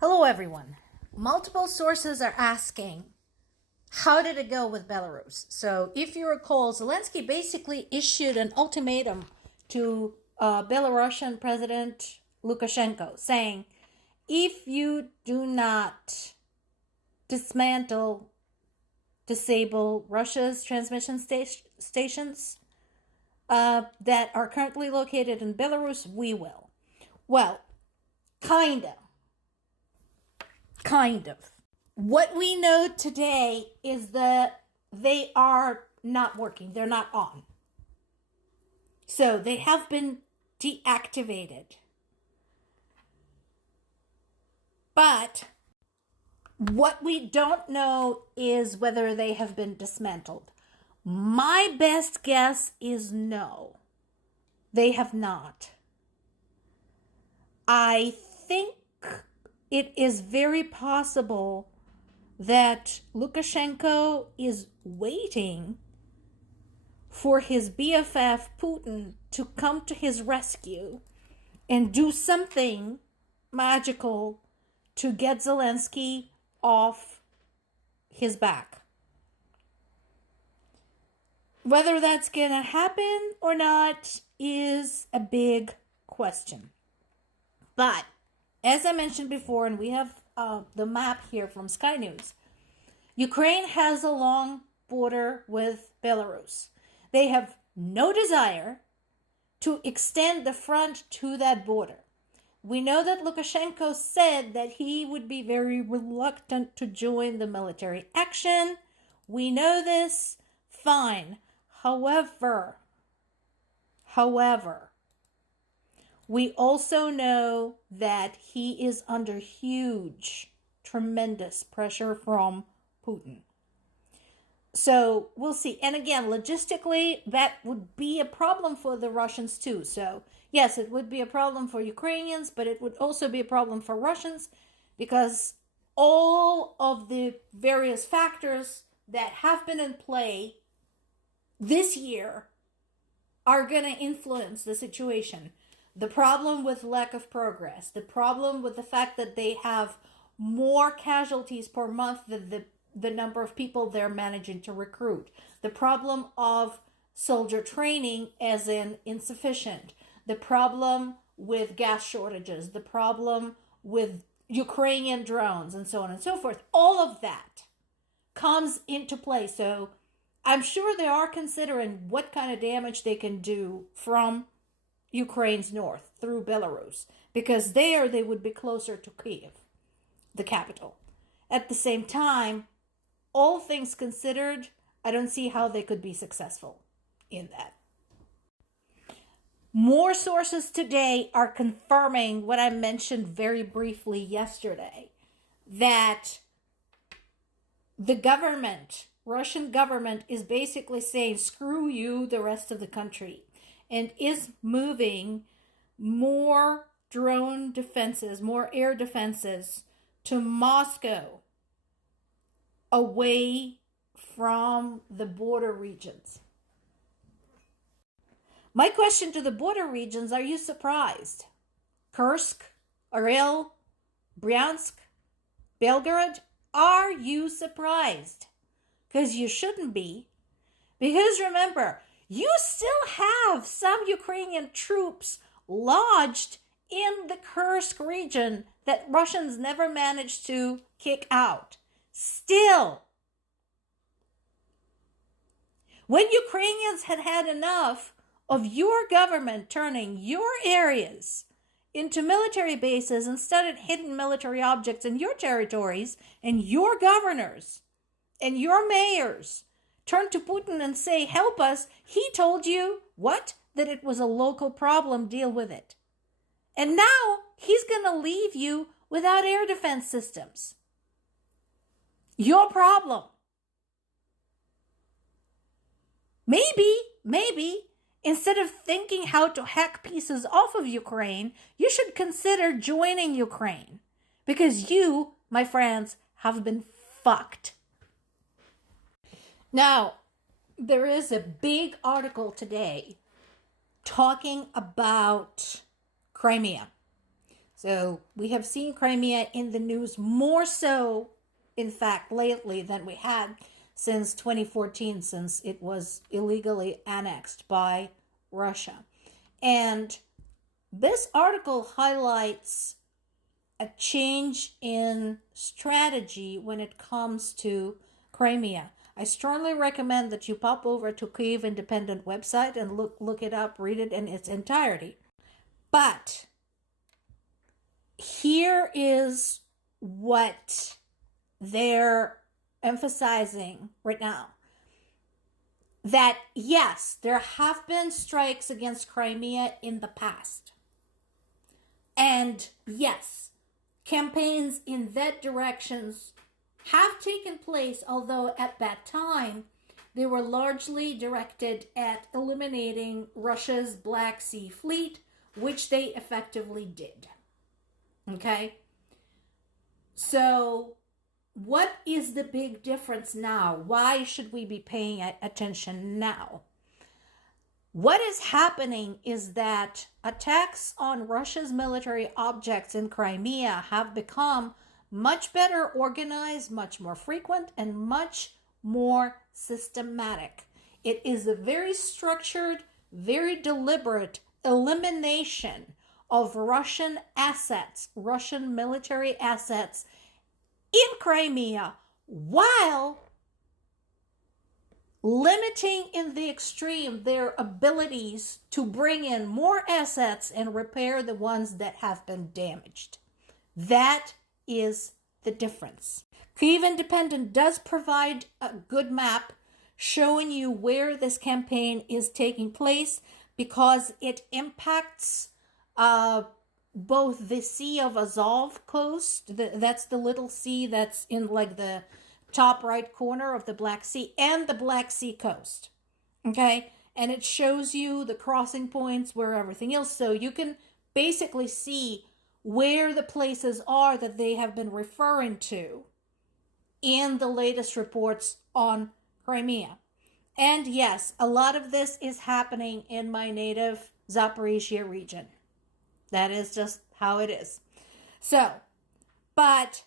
Hello, everyone. Multiple sources are asking, how did it go with Belarus? So, if you recall, Zelensky basically issued an ultimatum to Belarusian President Lukashenko saying, if you do not dismantle, disable Russia's transmission stations that are currently located in Belarus, we will. Well, kind of. Kind of. What we know today is that they are not working. They're not on. So they have been deactivated. But what we don't know is whether they have been dismantled. My best guess is no. They have not. I think it is very possible that Lukashenko is waiting for his BFF Putin to come to his rescue and do something magical to get Zelensky off his back. Whether that's going to happen or not is a big question. But as I mentioned before, and we have the map here from Sky News, Ukraine has a long border with Belarus. They have no desire to extend the front to that border. We know that Lukashenko said that he would be very reluctant to join the military action. We know this. Fine. However, we also know that he is under huge, tremendous pressure from Putin. So we'll see. And again, logistically, that would be a problem for the Russians too. So yes, it would be a problem for Ukrainians, but it would also be a problem for Russians because all of the various factors that have been in play this year are going to influence the situation. The problem with lack of progress, the problem with the fact that they have more casualties per month than the number of people they're managing to recruit, the problem of soldier training as in insufficient, the problem with gas shortages, the problem with Ukrainian drones, and so on and so forth. All of that comes into play. So I'm sure they are considering what kind of damage they can do from Ukraine's north through Belarus, because there they would be closer to Kyiv, the capital. At the same time, all things considered, I don't see how they could be successful in that. More sources today are confirming what I mentioned very briefly yesterday, that the government, Russian government, is basically saying, screw you, the rest of the country, and is moving more drone defenses, more air defenses to Moscow, away from the border regions. My question to the border regions, are you surprised? Kursk, Orel, Bryansk, Belgorod, are you surprised? Because you shouldn't be. Because remember, you still have some Ukrainian troops lodged in the Kursk region that Russians never managed to kick out. Still. When Ukrainians had had enough of your government turning your areas into military bases and studied hidden military objects in your territories, and your governors and your mayors turn to Putin and say, help us, he told you, what? That it was a local problem, deal with it. And now he's going to leave you without air defense systems. Your problem. Maybe, instead of thinking how to hack pieces off of Ukraine, you should consider joining Ukraine. Because you, my friends, have been fucked. Now, there is a big article today talking about Crimea. So we have seen Crimea in the news more so, in fact, lately than we had since 2014, since it was illegally annexed by Russia. And this article highlights a change in strategy when it comes to Crimea. I strongly recommend that you pop over to Kyiv Independent website and look it up, read it in its entirety. But here is what they're emphasizing right now. That yes, there have been strikes against Crimea in the past. And yes, campaigns in that directions have taken place, although at that time they were largely directed at eliminating Russia's Black Sea Fleet, which they effectively did. Okay? So, what is the big difference now? Why should we be paying attention now? What is happening is that attacks on Russia's military objects in Crimea have become much better organized, much more frequent, and much more systematic. It is a very structured, very deliberate elimination of Russian assets, Russian military assets in Crimea, while limiting in the extreme their abilities to bring in more assets and repair the ones that have been damaged. That is the difference. Kyiv Independent does provide a good map showing you where this campaign is taking place, because it impacts both the Sea of Azov coast, that's the little sea that's in like the top right corner of the Black Sea, and the Black Sea coast. Okay? And it shows you the crossing points where everything else. So you can basically see where the places are that they have been referring to in the latest reports on Crimea. And yes, a lot of this is happening in my native Zaporizhia region. That is just how it is. So, but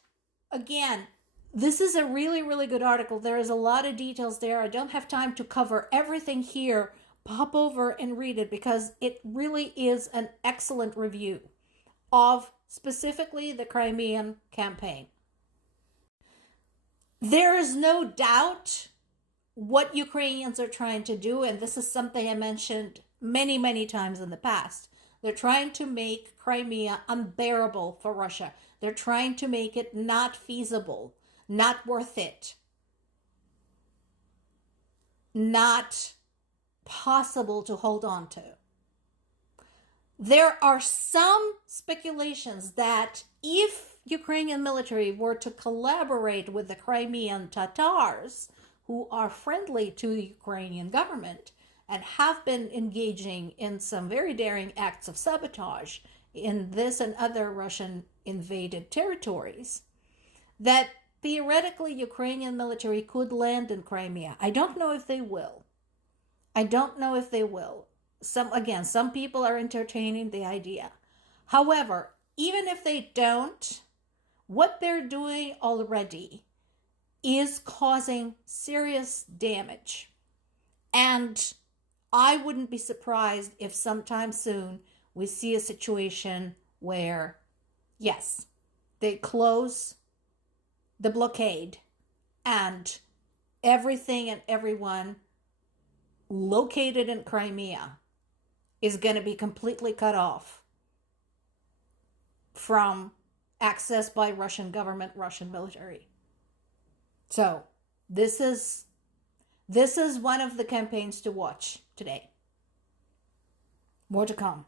again, this is a really, really good article. There is a lot of details there. I don't have time to cover everything here. Pop over and read it, because it really is an excellent review of specifically the Crimean campaign. There is no doubt what Ukrainians are trying to do, and this is something I mentioned many, many times in the past. They're trying to make Crimea unbearable for Russia. They're trying to make it not feasible, not worth it, not possible to hold on to. There are some speculations that if Ukrainian military were to collaborate with the Crimean Tatars, who are friendly to the Ukrainian government and have been engaging in some very daring acts of sabotage in this and other Russian invaded territories, that theoretically Ukrainian military could land in Crimea. I don't know if they will. Some people are entertaining the idea. However, even if they don't, what they're doing already is causing serious damage. And I wouldn't be surprised if sometime soon we see a situation where, yes, they close the blockade and everything and everyone located in Crimea is going to be completely cut off from access by Russian government, Russian military. So this is one of the campaigns to watch today. More to come.